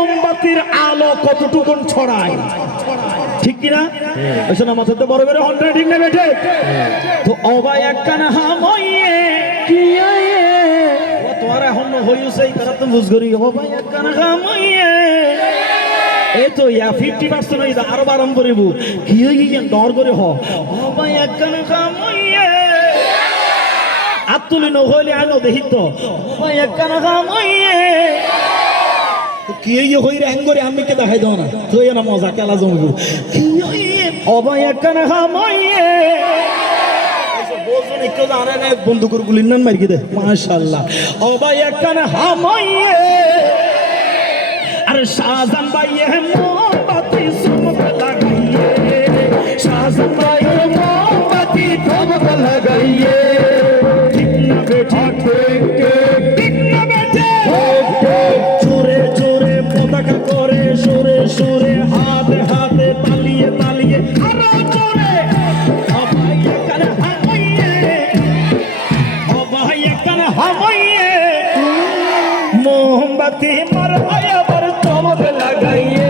মোমবাতির আলো কতটুকুন ছড়ায়? ঠিক কিনা? ওই শোনা মাথাতে বড় করে হন্ড্রে ঠিক? না বেঠে তো অবাই একখানা হামইয়ে কি আয়ে ও তোমার এখন হইছে এই তারা তো বুঝ করি। অবাই একখানা হামইয়ে এই তো ইয়া ফিফটি পার্সেন্ট হয়ে আরও বারণ করিব। কি হয়ে ডর করে হ। অবাই একখানা হামইয়ে আত্তুলি নহলে আনো দেখি তো অবাই একখানা হামইয়ে কি হইরে হ্যাং করে আমি কে দেখাই দাও না? তো না মজা কেলা জমব। কি অবাই একখানা হামইয়ে। বোঝুন একটু জানে না বন্দুকের গুলির নাম মারি দে মাশাল্লাহ অবাই একখানা হামইয়ে। আরে শাহজান ভাইয়ে মোমবাতি চমক লাগাইয়ে। শাহজান ভাইয়ে মোমবাতি চমক লাগাইয়ে। ঠিক না বেঠি ঠিক। মোমবাতি মার আবার চমক লাগাইয়ে। আরে